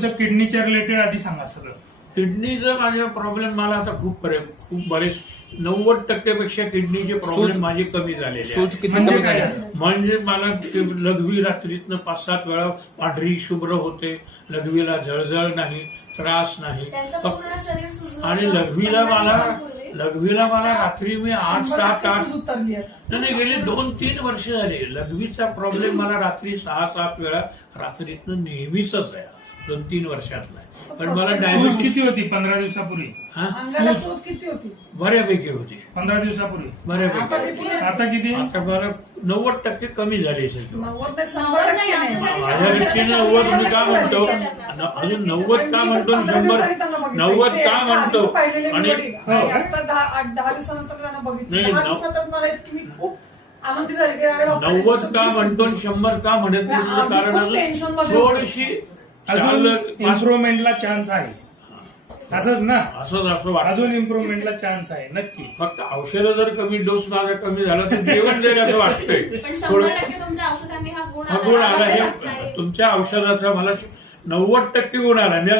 तुमचं किडनीच्या रिलेटेड आधी सांगा सगळं. किडनीचा माझा प्रॉब्लेम मला आता खूप बरेच 90% पेक्षा किडनीचे प्रॉब्लेम माझे कमी झालेले सूज आहेत. किती म्हणजे कमी काय? झाली? म्हणजे मला लघवी रात्रीतनं 5-7 वेळा पांढरी शुभ्र होते, लघवीला जळजळ नाही, त्रास नाही. त्यांचं पूर्ण शरीर सुजलं आणि होतं. लघवीला 15 मला दिवसांपूर्वी. रात्री मी 8-7-8 सूज उतरली आता. नाही गेले 2-3 वर्ष झाले. लघवीचा प्रॉब्लेम मला रात्री 6-7 वेळा रात्रीतनं नेहमीच आहे, 2-3 वर्षात नाही. पण मला सूज डायबिटीस किती होती 15 दिवसापूर्वी? अंगाला सूज किती होती? बऱ्यापैकी होती, 15 दिवसापूर्वी. आता बऱ्यापैकी. किती? आता किती? आता मला 90% कमी झाले सगळं. 90 नाही 100% नाही. माझ्या दृष्टीनं 90 मी का म्हणतो, अजून 90 का म्हणतो, 90 का म्हणतो आणि आता 10 दिवसानंतर त्यांना बघितलं. नाही, 10 दिवसात मला इतकी मी खूप आनंदी झाली की अरे बापरे, 90 का म्हणतो आणि 100 का म्हणत नाही, नाही, आम्ही कारण खूप टेन्शन मध्ये थोडीशी अजून इम्प्रुव्हमेंटला चान्स आहे, असंच ना? असं वाटतं. अजून इम्प्रुव्हमेंटला चान्स आहे नक्की. फक्त औषधं जर कमी, डोस माझा कमी झाला तर जेवण जाईल असं वाटतंय. पण थोडं 100% तुमच्या औषधांनी हा गुण हा गुण आला, आला. हे तुमच्या औषधाचा मला 90% गुण आला. मी